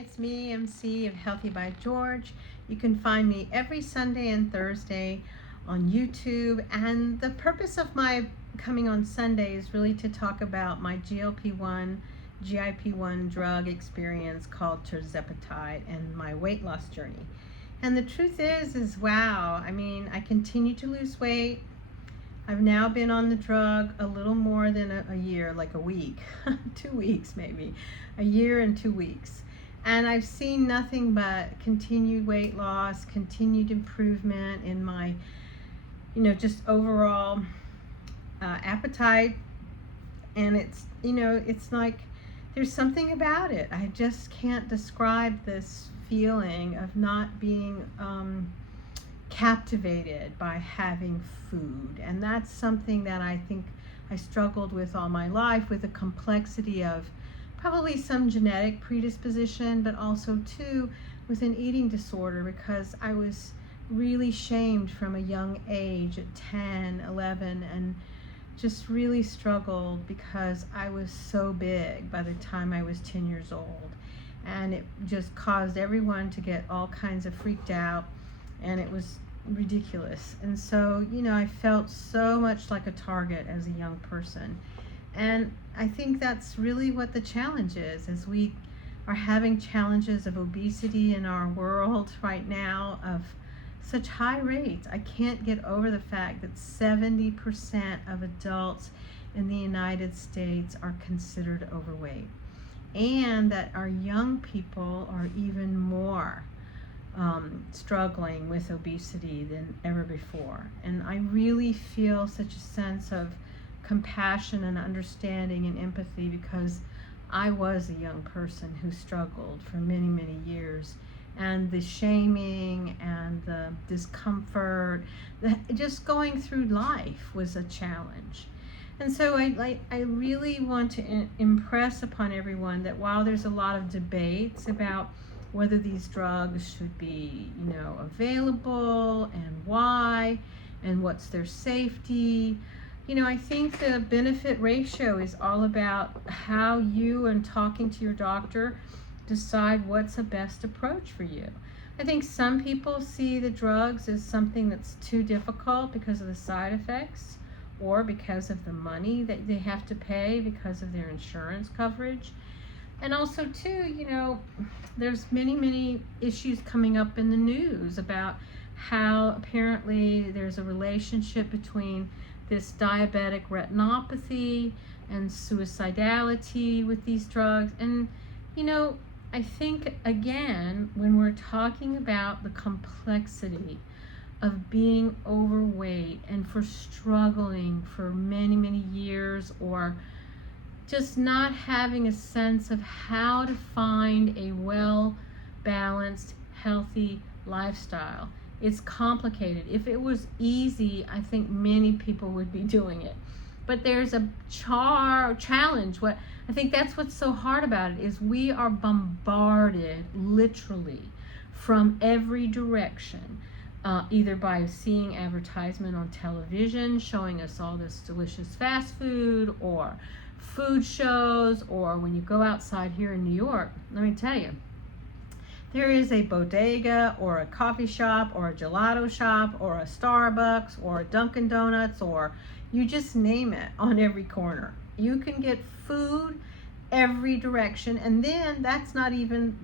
it's me, MC of Healthy by George. You can find me every Sunday and Thursday on YouTube, and the purpose of my coming on Sunday is really to talk about my GLP-1, GIP-1 drug experience called Tirzepatide and my weight loss journey. And the truth is wow, I continue to lose weight. I've now been on the drug a little more than a year, like a week, 2 weeks maybe, a year and 2 weeks. And I've seen nothing but continued weight loss, continued improvement in my, just overall appetite. And it's like there's something about it. I just can't describe this feeling of not being captivated by having food. And that's something that I think I struggled with all my life, with the complexity of probably some genetic predisposition, but also too with an eating disorder, because I was really shamed from a young age at 10, 11, and just really struggled because I was so big by the time I was 10 years old. And it just caused everyone to get all kinds of freaked out, and it was ridiculous. And so, I felt so much like a target as a young person. And I think that's really what the challenge is, as we are having challenges of obesity in our world right now of such high rates. I can't get over the fact that 70% of adults in the United States are considered overweight, and that our young people are even more struggling with obesity than ever before. And I really feel such a sense of compassion and understanding and empathy, because I was a young person who struggled for many, many years. And the shaming and the discomfort, just going through life was a challenge. And so I really want to impress upon everyone that while there's a lot of debates about whether these drugs should be, available and why, and what's their safety, I think the benefit ratio is all about how you, and talking to your doctor, decide what's the best approach for you. I think some people see the drugs as something that's too difficult because of the side effects, or because of the money that they have to pay because of their insurance coverage. And also too, there's many issues coming up in the news about how apparently there's a relationship between this diabetic retinopathy and suicidality with these drugs. And I think, again, when we're talking about the complexity of being overweight and for struggling for many years, or just not having a sense of how to find a well-balanced, healthy lifestyle, it's complicated. If it was easy, I think many people would be doing it. But there's a challenge. What I think that's what's so hard about it is we are bombarded literally from every direction, either by seeing advertisement on television showing us all this delicious fast food, or food shows, or when you go outside here in New York, let me tell you, there is a bodega or a coffee shop or a gelato shop or a Starbucks or a Dunkin' Donuts, or you just name it, on every corner. You can get food every direction. And then that's not even,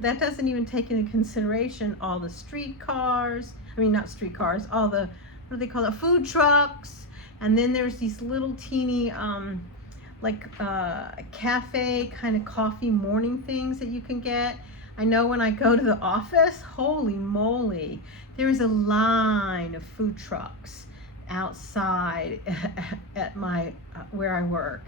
that doesn't even take into consideration all the all the, what do they call it, food trucks. And then there's these little teeny cafe kind of coffee morning things that you can get. I know when I go to the office, holy moly, there is a line of food trucks outside at my where I work,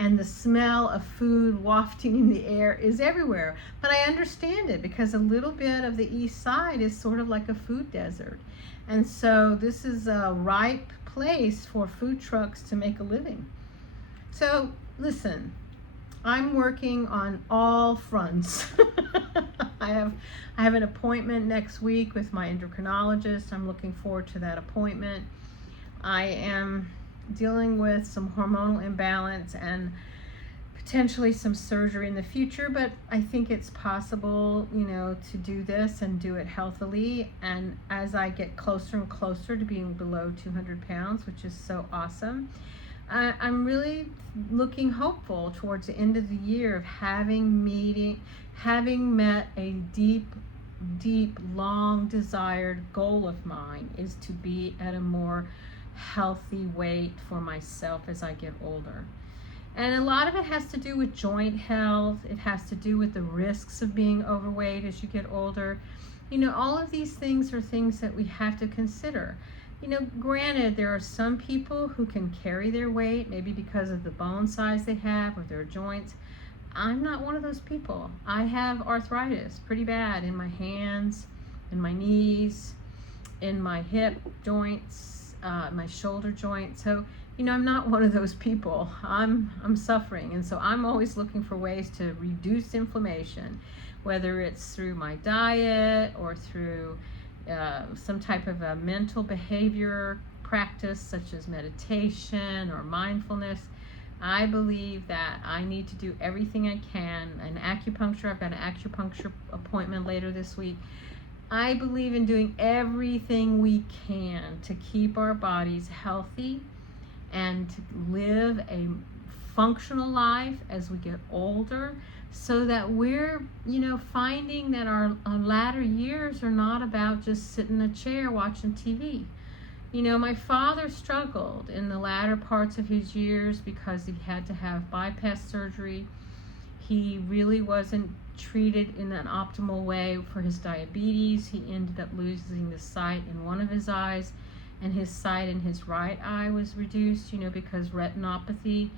and the smell of food wafting in the air is everywhere. But I understand it, because a little bit of the east side is sort of like a food desert, and so this is a ripe place for food trucks to make a living. So listen, I'm working on all fronts. I have an appointment next week with my endocrinologist. I'm looking forward to that appointment. I am dealing with some hormonal imbalance and potentially some surgery in the future, but I think it's possible, to do this and do it healthily. And as I get closer and closer to being below 200 pounds, which is so awesome, I'm really looking hopeful towards the end of the year of having met a deep, long desired goal of mine, is to be at a more healthy weight for myself as I get older. And a lot of it has to do with joint health. It has to do with the risks of being overweight as you get older. All of these things are things that we have to consider. Granted, there are some people who can carry their weight, maybe because of the bone size they have or their joints. I'm not one of those people. I have arthritis pretty bad in my hands, in my knees, in my hip joints, my shoulder joint. So, I'm not one of those people. I'm suffering, and so I'm always looking for ways to reduce inflammation, whether it's through my diet or through some type of a mental behavior practice such as meditation or mindfulness. I believe that I need to do everything I can. And acupuncture, I've got an acupuncture appointment later this week. I believe in doing everything we can to keep our bodies healthy and to live a functional life as we get older, so that we're, finding that our latter years are not about just sitting in a chair watching TV. My father struggled in the latter parts of his years because he had to have bypass surgery. He really wasn't treated in an optimal way for his diabetes. He ended up losing the sight in one of his eyes, and his sight in his right eye was reduced, because retinopathy,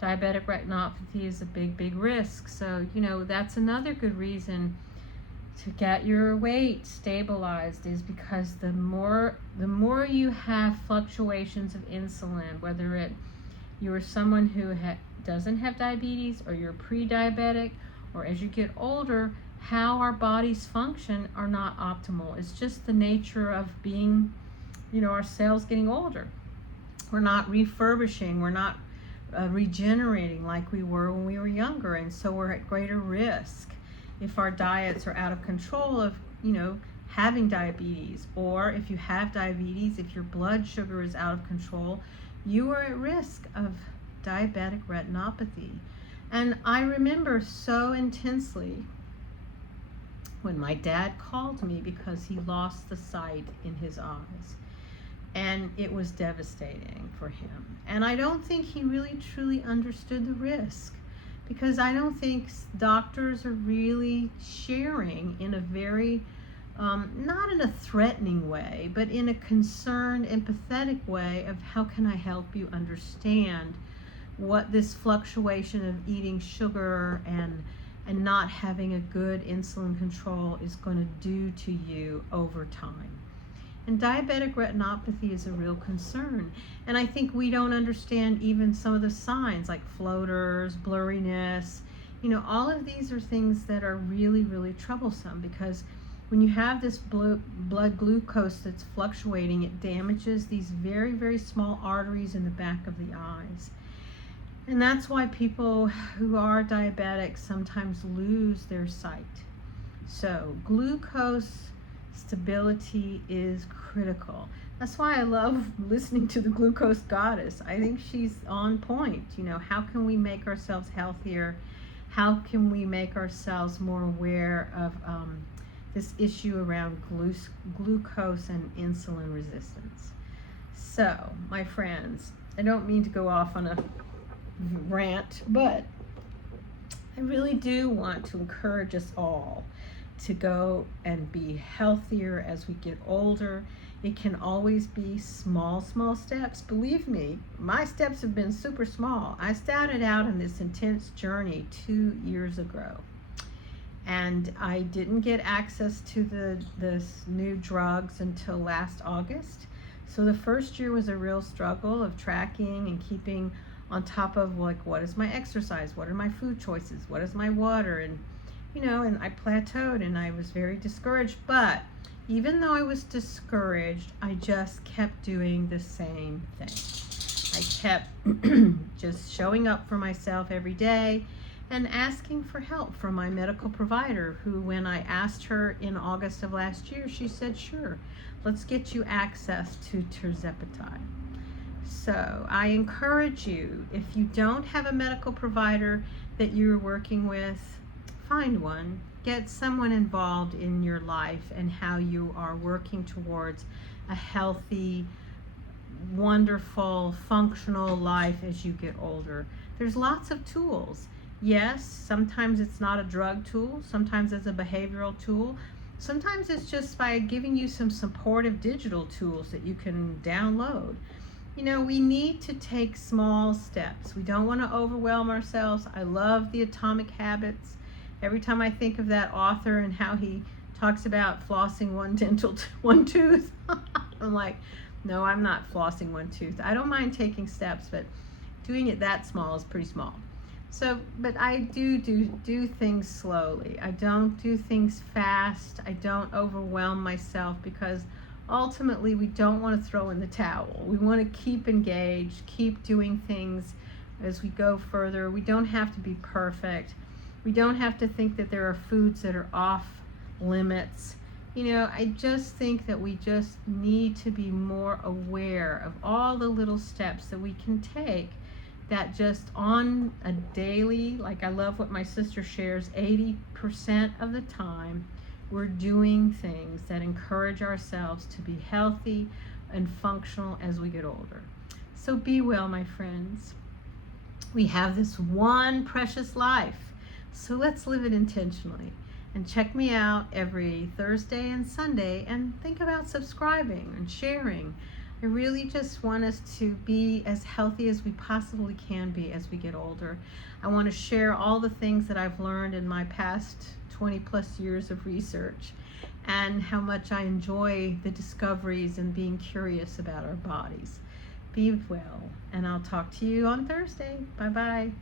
diabetic retinopathy, is a big risk. So, that's another good reason to get your weight stabilized, is because the more you have fluctuations of insulin, whether you're someone who doesn't have diabetes, or you're pre-diabetic, or as you get older, how our bodies function are not optimal. It's just the nature of being, our cells getting older. We're not refurbishing, we're not regenerating like we were when we were younger, and so we're at greater risk if our diets are out of control of, having diabetes. Or if you have diabetes, if your blood sugar is out of control, you are at risk of diabetic retinopathy. And I remember so intensely when my dad called me because he lost the sight in his eyes. And it was devastating for him. And I don't think he really truly understood the risk, because I don't think doctors are really sharing in a very, not in a threatening way, but in a concerned, empathetic way of how can I help you understand what this fluctuation of eating sugar and not having a good insulin control is going to do to you over time. And diabetic retinopathy is a real concern. And I think we don't understand even some of the signs like floaters, blurriness. All of these are things that are really troublesome, because when you have this blood glucose that's fluctuating, it damages these very small arteries in the back of the eyes. And that's why people who are diabetic sometimes lose their sight. So glucose stability is critical. That's why I love listening to the Glucose Goddess. I think she's on point. How can we make ourselves healthier? How can we make ourselves more aware of this issue around glucose and insulin resistance? So, my friends, I don't mean to go off on a rant, but I really do want to encourage us all to go and be healthier as we get older. It can always be small steps. Believe me, my steps have been super small. I started out in this intense journey 2 years ago, and I didn't get access to the new drugs until last August. So the first year was a real struggle of tracking and keeping on top of, like, what is my exercise, what are my food choices, what is my water, and and I plateaued and I was very discouraged. But even though I was discouraged, I just kept doing the same thing. I kept just showing up for myself every day and asking for help from my medical provider, who, when I asked her in August of last year, she said, sure, let's get you access to Tirzepatide. So I encourage you, if you don't have a medical provider that you're working with, find one. Get someone involved in your life and how you are working towards a healthy, wonderful, functional life as you get older. There's lots of tools. Yes, sometimes it's not a drug tool, sometimes it's a behavioral tool, sometimes it's just by giving you some supportive digital tools that you can download. You know, we need to take small steps. We don't want to overwhelm ourselves. I love the Atomic Habits. Every time I think of that author and how he talks about flossing one tooth, I'm like, no, I'm not flossing one tooth. I don't mind taking steps, but doing it that small is pretty small. So, but I do things slowly. I don't do things fast. I don't overwhelm myself, because ultimately we don't want to throw in the towel. We want to keep engaged, keep doing things as we go further. We don't have to be perfect. We don't have to think that there are foods that are off limits. You know, I just think that we just need to be more aware of all the little steps that we can take, that just on a daily, like I love what my sister shares, 80% of the time we're doing things that encourage ourselves to be healthy and functional as we get older. So be well, my friends. We have this one precious life, so let's live it intentionally. And check me out every Thursday and Sunday, and think about subscribing and sharing. I really just want us to be as healthy as we possibly can be as we get older. I want to share all the things that I've learned in my past 20 plus years of research, and how much I enjoy the discoveries and being curious about our bodies. Be well, and I'll talk to you on Thursday. Bye-bye.